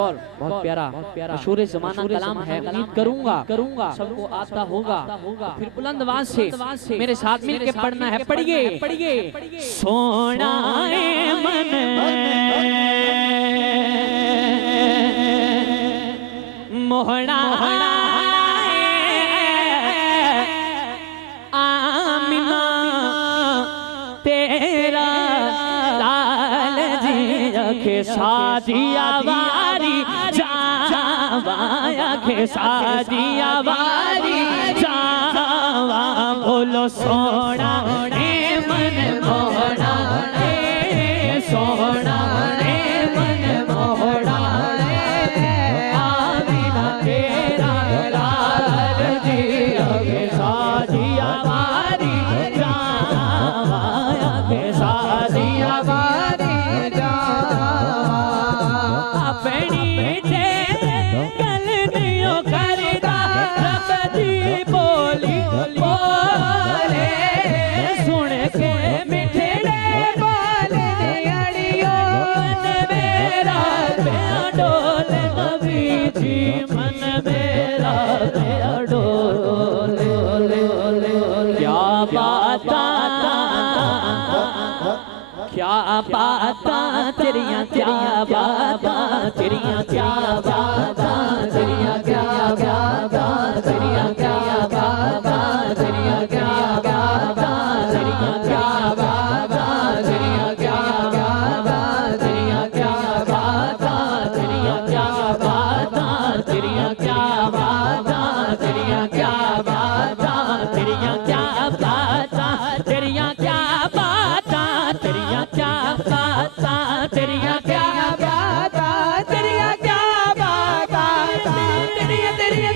और बहुत प्यारा मशहूर ज़माना कलाम है। उम्मीद करूंगा सबको आता होगा। फिर बुलंद आवाज से मेरे साथ मिलके पढ़ना है। पढ़िए। सोना मन मोहना आमिना तेरा लाल जी के साजिया वारी जावा के साजिया वारी जावा बोलो सोना मन मोहना सोना मन मोहना आमिना तेरा लाल जी के साजिया वारी जावा के साजिया वारी क्या बाता तेरिया क्या बाता तेरिया क्या बाता तेरिया क्या बाता तेरिया क्या बाता तेरिया क्या बाता तेरिया क्या बाता तेरिया क्या बाता तेरिया क्या बाता तेरिया क्या बाता तेरिया क्या बाता तेरिया क्या बाता तेरिया क्या बाता तेरिया क्या बाता तेरिया क्या बाता तेरिया क्या बाता तेरिया क्या बाता तेरिया तेरिया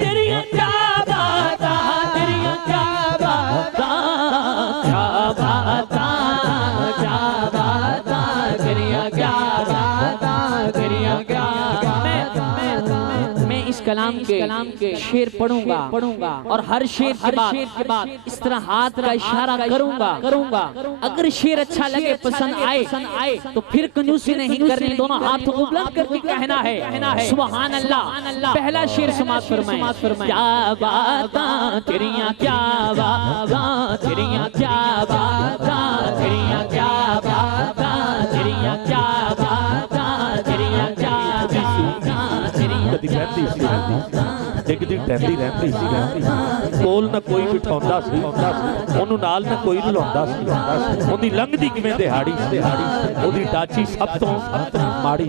तेरिया क्या बाता तेरिया क्या बाता क्या बाता तेरिया क्या बाता तेरिया क्या। मैं इस कलाम के शेर पढ़ूंगा और हर शेर के बाद इस तरह हाथ का इशारा करूंगा। अगर शेर अच्छा लगे पसंद आए तो फिर कंजूसी नहीं करनी, दोनों हाथ को बुलंद करके कहना है सुभान अल्लाह। पहला शेर समाप्त फरमाएं। क्या बाता तेरिया क्या बाता तेरिया क्या बाता तेरिया क्या बाता तेरिया क्या बाता तेरिया क्या डिगदी टहदी रहती सी कोल ना कोई बिठाउंदा सी ओनू नाल ना कोई बुलाउंदा सी ओदी लंघदी किवें दिहाड़ी ओदी डाची सब तो माड़ी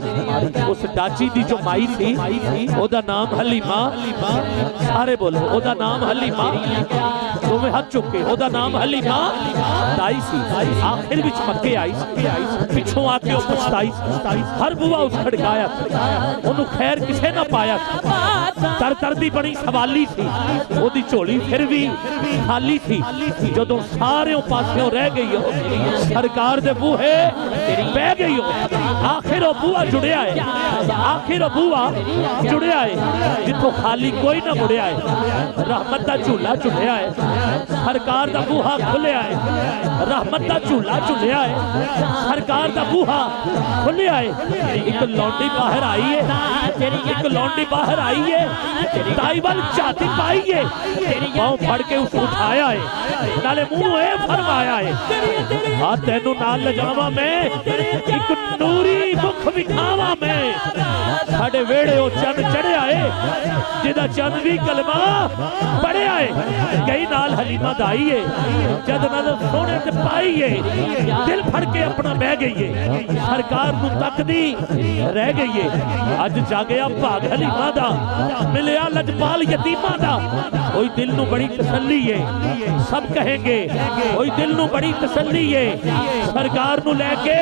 उस डाची दी जो माई थी ओदा नाम हलीमा। सारे बोलो ओदा नाम हलीमा। दोवें हाथ चुक के ओदा नाम हलीमा दाई सी। आखिर विच मक्के आई पिछों आके ओ पछताई हर बुआ उस खड़काया ओनू खैर किसे ना पाया। तर दी बड़ी सवाली थी ओदी झोली फिर भी खाली थी। जदों सारे पासों रह गई हो सरकार दे बूहे बह गई हो आखिर ओ बूआ जुड़िया है। आखिर ओ बूआ जुड़िया है जिथों खाली कोई ना मुड़िया है। रहमत दा झूला झुलिया है सरकार दा बूहा खुलिया है। रहमत दा झूला झुलिया है सरकार दा बूहा खुलिया है। एक लौंडी बाहर आई है एक लौंडी बाहर आई है ताई वाल जाती पाई है पाँव फड़ के उसको उठाया है नाले मुंह है फरमाया है। हाँ तेनू नाल लजावा मैं एक नूरी मुख विखावा मैं साडे वेड़े ओ चंद चढ़िया है जिदा चंद भी कलमा पढ़िया है। गई नाल हलीमा दाई है जद नजर सोने ते पाई है दिल फड़ के अपना बह गई है सरकार नू तकदी रह गई है। अज जागया भाग हलीमा दा मिलिया लजपाल यतीमा दा ओई दिल नू बड़ी तसल्ली है। सब कहेंगे ओई दिल नू बड़ी तसल्ली है सरकार नू लेके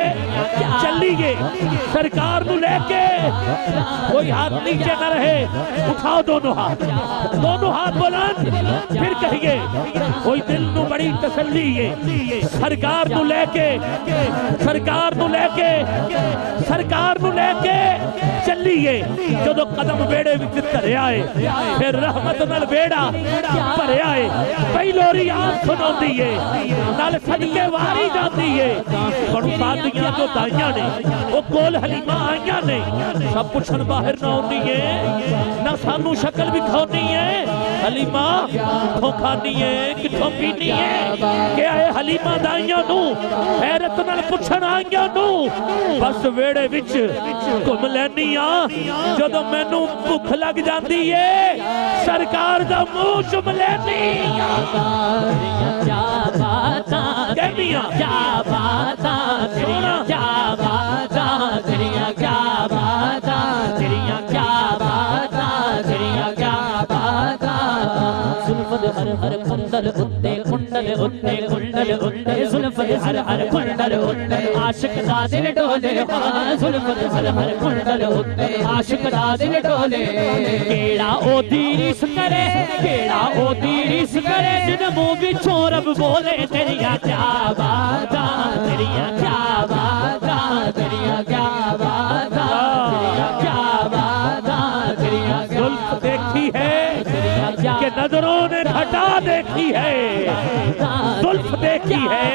चलिए सरकार नू लेके कोई हाथ नीचे न रहे उठाओ दोनों हाथ बुलंद फिर कहिए ओई दिल नू बड़ी तसल्ली है सरकार नू लेके चलिए ਜਾਂਦੀ ਏ ਜਦੋਂ ਕਦਮ ਵੇੜੇ ਵਿੱਚ ਧਰਿਆ ਏ ਫਿਰ ਰਹਿਮਤ ਨਾਲ ਵੇੜਾ ਭਰਿਆ ਏ ਪਹਿਲੋਰੀ ਆਪ ਸੁਣਾਉਂਦੀ ਏ ਨਾਲ ਸਦਕੇ ਵਾਰੀ ਜਾਂਦੀ ਏ ਹੁਣ ਸਾਡੀਆਂ ਜੋ ਦਾਈਆਂ ਨੇ ਉਹ ਕੋਲ ਹਲੀਮਾ ਆਈਆਂ ਨੇ ਸਭ ਪੁੱਛਣ ਬਾਹਰ ਨਾ ਆਉਂਦੀ ਏ ਨਾ ਸਾਨੂੰ ਸ਼ਕਲ ਵਿਖਾਉਣੀ ਏ ਹਲੀਮਾ ਕਿੱਥੋਂ ਖਾਣੀ ਏ ਕਿੱਥੋਂ ਪੀਣੀ ਏ ਕਿ ਇਹ ਹਲੀਮਾ ਦਾਈਆਂ ਨੂੰ ਹੈਰਤ ਨਾਲ ਪੁੱਛਣ ਆਈਆਂ ਨੂੰ ਬਸ ਵੇੜੇ ਵਿੱਚ ਘੁੰਮ ਲੈਨੀ ਆ ਜਦੋਂ ਮੈਨੂੰ ਭੁੱਖ ਲੱਗ ਜਾਂਦੀ ਏ ਸਰਕਾਰ ਦਾ ਮੂੰਹ ਚੁੰਮ ਲੈਨੀ ਆ क्या बातां कहनिया क्या बातां तेरियां क्या बातां तेरियां क्या बातां तेरियां क्या बातां तेरियां क्या बातां जुल्फत हर हर कुंडल उत्ते कुंडल उत्ते कुंडल उत्ते जुल्फत हर हर कुंडल उत्ते आशिक दा दिल डोले हां जुल्फत हर हर कुंडल उत्ते आशिक दा दिल डोले केड़ा ओदी रिस करे केड़ा ओदी रिस करे जिन मुंह विचों रब बोले तेरियां क्या बातां तेरियां क्या बातां तेरियां क्या बातां तेरियां क्या बातां तेरियां जुल्फ देखी है तेरियां क्या कि नजरों ने घटा देखी है जुल्फ देखी है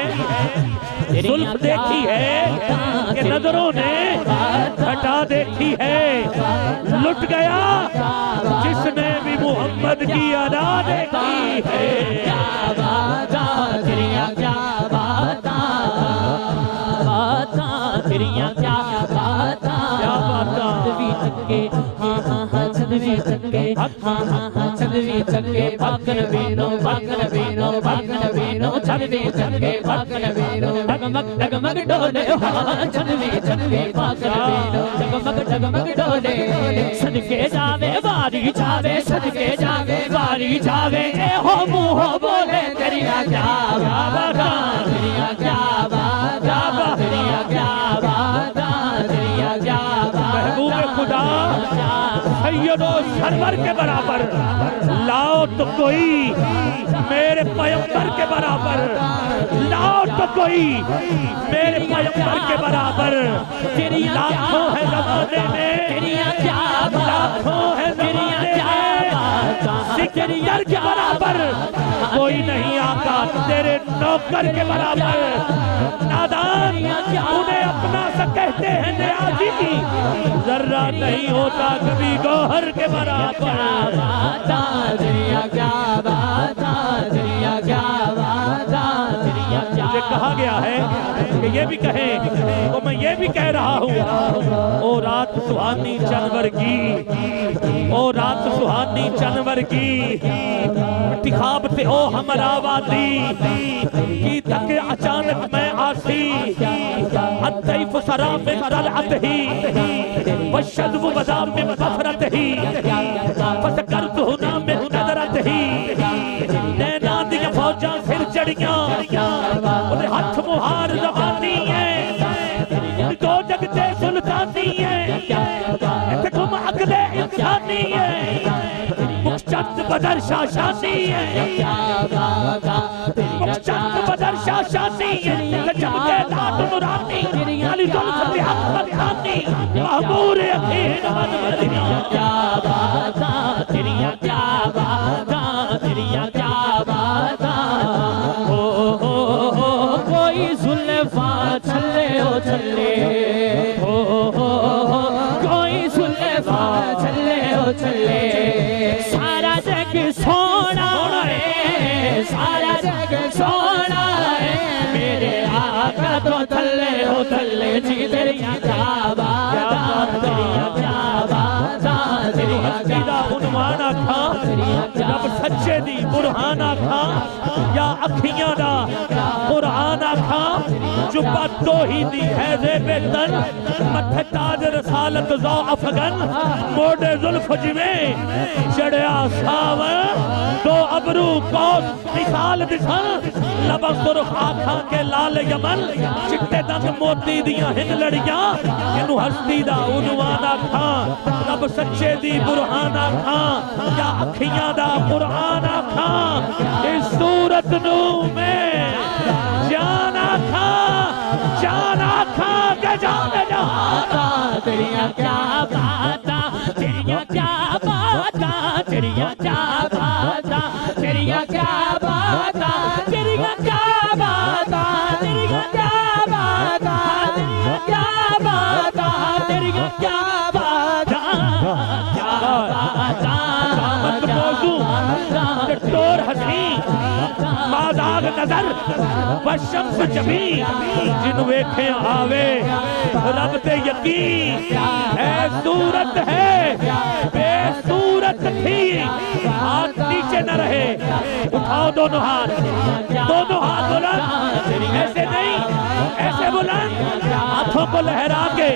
जुल्फ देखी है कि नजरों ने घटा देखी है लुट गया जिसने भी मोहम्मद की अदा देखी है क्या बातां तेरियां क्या बातां बातां तेरियां क्या बातां क्या बातां चंदवी चक्के हाँ हाँ हाँ चंदवी चक्के हाँ हाँ हाँ चंदवी चक्के पाकन बीनो चंदवी चक्के पाकन बीनो डगमग डोले हाँ चंदवी चंदवी पाकन बीनो डगमग डोले सदके जावे बारी जावे सदके जावे बारी जावे ए हो मुँह बोले तेरियां क्या बातां तेरियां क्या बातां तेरियां क्या बातां तेरियां क्या महबूब खुदा सैयदो सरवर के बराबर लाओ तो कोई मेरे पैगंबर के बराबर लाओ तो कोई मेरे पैगंबर के बराबर लाखों है जमाने में तेरियां क्या लाखों है जमाने में सिकंदर के बराबर कोई नहीं आका तेरे नौकर के बराबर नादान उन्हें अपना सा कहते हैं न्याजी जर्रा नहीं होता कभी गौहर के बराबर मुझे कहा गया है कि ये भी कहे तो मैं ये भी कह रहा हूँ ओ रात सुहानी चंदवर की ओ रात सुहानी चंदवर की इंतखाब थे ओ हमारा वादी की तक अचानक मैं आसी अतैफ सरा में तलअत ही वशद्व बदा में बफरत ही फसकरत हुना में नजरत ही नैना दिया फौजां सिर चढ़ियां ਉਹਦੇ ਹੱਥ ਮੁਹਾਰ ਜ਼ਬਾਨੀ ਹੈ ਦੋ ਜਗਤੇ ਸੁਲਤਾਨੀ ਹੈ ਇੱਥੇ ਘੁੰਮ ਅਗਲੇ ਇਨਸਾਨੀ ਹੈ ਮੁਖਚੰਦ ਬਦਰ ਸ਼ਾਸ਼ਾਨੀ ਹੈ ਮੁਖਚੰਦ ਬਦਰ ਸ਼ਾਸ਼ਾਨੀ ਹੈ ਜਮਕੇ ਲਾਟ ਮੁਰਾਨੀ ਅਲੀ ਜ਼ੁਲਫ ਤੇ ਹੱਥ ਮਤਾਨੀ महमूर अखीर मदमदिया क्या बातां तेरियां क्या बातां तेरियां क्या बातां हो कोई जुल्फा छल्ले ओ छल्ले हो कोई जुल्फा छल्ले ओ छल्ले सारा जग सोना है सारा जग सोना है मेरे आका तो थल्ले हो थल्ले जी तेरियां क्या रब सच्चे दी बुरहान आखा या अखियां दा कुरान आखा जुब्बा तो ही दी हैजे बेतन मथे ताज रसालत ज़ौ अफगन मोड़े जुल्फ जिवें चढ़िया सावन दो अबरू कौस मिसाल दिसन लबा सुरख आखा के लाल यमन चिट्टे दंद मोती दियां हिन लड़ियां इनू हस्ती दा उनवान आखा रब सच्चे दी बुरहान आखा या अखियां दा कुरान आखा इस सूरत नू में जान आखा के जान जहां तेरियां क्या बातां तेरिया क्या बाता, तेरिया क्या बाता, तेरिया क्या बाता, तेरिया क्या बाता, तेरिया क्या बाता, तेरिया क्या बाता, क्या बाता, दामद मौजू टटोर हसी मादाग नजर बशम्स जबी जिन वेखे आवे रब ते यकीन है सूरत है बेसूरत थी। हाथ नीचे न रहे, उठाओ दोनों हाथ बुलंद, ऐसे नहीं ऐसे बुलंद, हाथों को लहरा के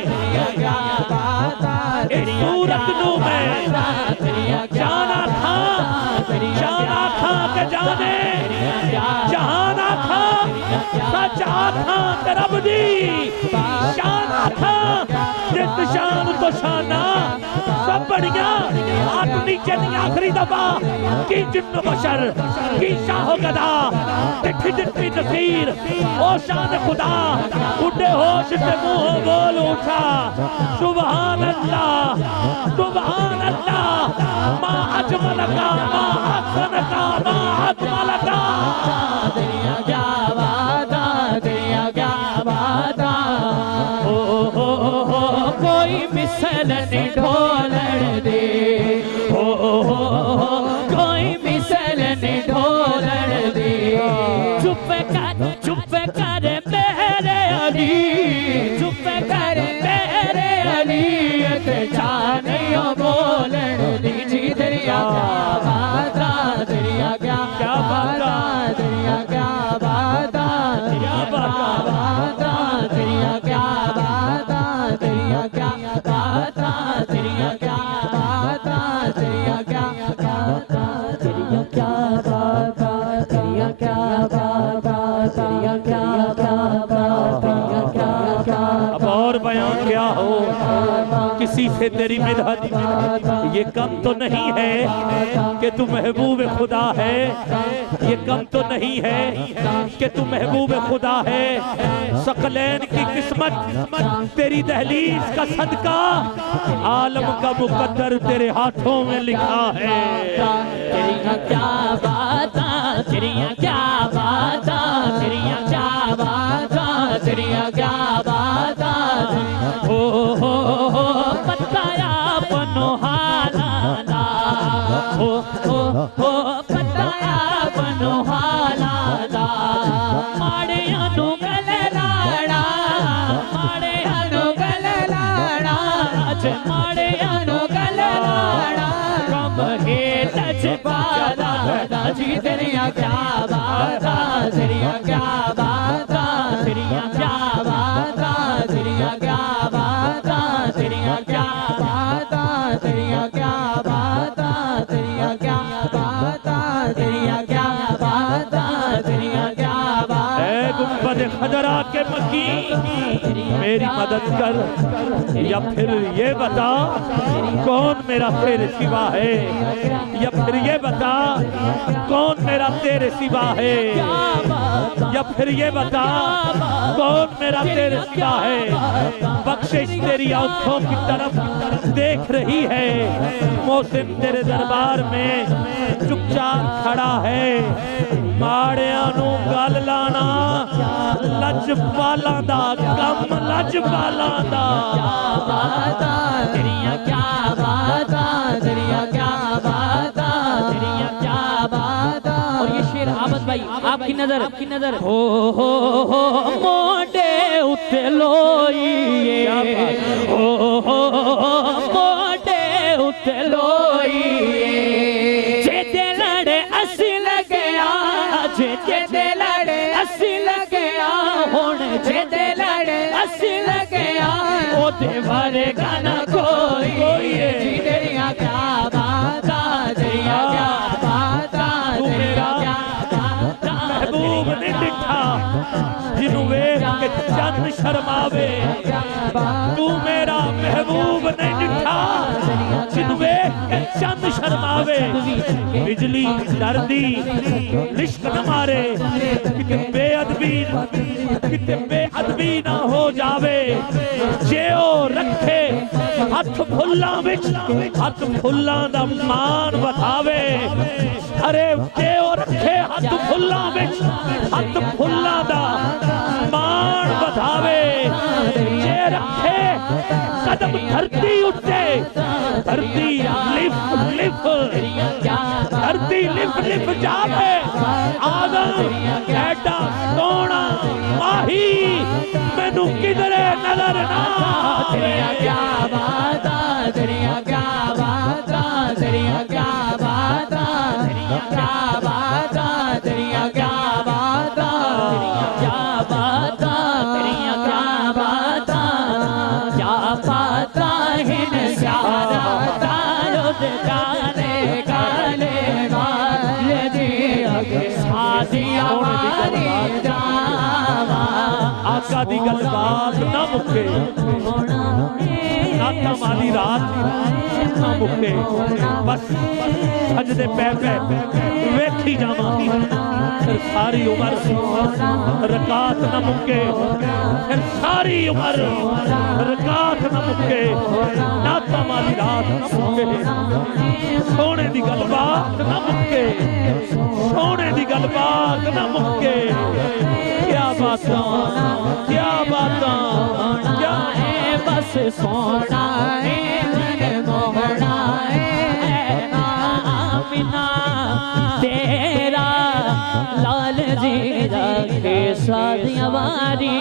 इस सूरत नू में जाना था के जाने जहाना था सच आखा तरब दी शाना था जित शान तो शाना सब बढ़िया। हाथ नीचे नहीं आखिरी दफा की जिन्न बशर की शाहो गदा दिखी जितनी नसीर ओ शान खुदा उड़े होश से मुंह बोल उठा सुभान अल्लाह सुभान अल्लाह मा अजमल का मा अहसन का मा अकमल का। तेरिया क्या बाता, तेरिया क्या बाता, हो कोई मिसल नहीं ढोलण दे, हो कोई मिसल नहीं ढोलण दे। चुप कर मेरे अली, चुप कर मेरे अली, जानियो बोलण दी जी। तेरिया क्या बाता, तेरिया क्या बाता, तेरिया क्या बाता, तेरिया बाता, तेरिया क्या बाता, तेरिया क्या बाता, तेरिया क्या बाता, तेरिया क्या बाता, तेरिया क्या बाता, तेरिया क्या बाता, तेरिया क्या बाता, तेरिया क्या। अब और बयान क्या हो किसी से तेरी मिदहत, ये कम तो नहीं है कि तू महबूब खुदा है, ये कम तो नहीं है कि तू महबूब खुदा है। सकलैन की किस्मत तेरी दहलीज का सदका आलम का मुकद्दर तेरे हाथों में लिखा है। तेरिया क्या बाता, तेरिया क्या बाता, तेरिया क्या बाता, तेरिया क्या बाता, हो बताया बनो हालाला, हो बताया बनो हालाला। माड़े अनु गले लाड़ा, माड़े अनु गले लाड़ा, आज माड़े अनु गले लाड़ा, कम हे लज पाला जी। तेरिया क्या बाता, तेरिया क्या बाता, तेरिया क्या बाता, तेरिया क्या बाता, तेरिया क्या बाता, तेरिया क्या बाता, तेरिया क्या बाता, तेरिया क्या बाता, तेरिया क्या बाता। ऐ गुंबद खजरा के मक्की मेरी मदद कर, या फिर ये बता कौन मेरा तेरे सिवा है, या फिर ये बता कौन मेरा तेरे सिवा है, या फिर ये बता कौन मेरा तेरे सिवा है। बख्शिश तेरी आंखों की तरफ देख रही है, मौसम तेरे दरबार में चुपचाप खड़ा है। माड़ियां नू गल लाना लजपालां दा कम, लजपालां दा। तेरिया क्या बाता, तेरिया क्या बाता, तेरिया क्या बाता। और ये शेर आमद भाई आपकी नजर हो मोडे उते लोइए, हो मोडे उते लोइए। जेदे लड़े असी लगया, जेदे लड़े असी लगया, हुण जेदे लड़े असी लगया, ओदे बारे गाना कोई। तेरिया क्या बाता, तेरिया क्या बाता, तेरिया क्या बाता। महबूब ने दिखा जिन्हू वेख के चंद शर्मावे, तू मेरा महबूब ने दिखा जिन्हू वेख के चंद शर्मावे। बिजली डरदी लिश्क न मारे, किते बेअदबी ना हो जावे। जे ओ रखे हथ फुल्लां विच हथ फुल्लां दा मान वधावे अरे जे ओ रखे हथ फुल्लां विच हथ फुल्लां दा मान वधावे जे रखे कदम धरती उत्ते धरती लिफ लिफ धरती लिफ लिफ जावे आदम एडा सोना माही मैनू किधरे नजर ना तेरिया क्या बात तेरिया क्या बात तेरिया क्या बात तेरिया क्या बात तेरिया क्या बात क्या बात तेरिया क्या बात क्या बात है सारा तारो काले काले वाले दी सादिया वाली जावा आका दी गलबात ना मुके नाता माली रात ना मुके बस सजदे पै पै वेखी जावा फिर सारी उम्र रकात ना मुके फिर सारी उम्र रकात ना मुके नाता माली रात ना मुके सोने दी गलबात ना मुके सोने दी गलबात ना मुके क्या बातां क्या बातां क्या है बस सोना है मन मोहना है आमिना तेरा लाल जी रखे सादियां वारी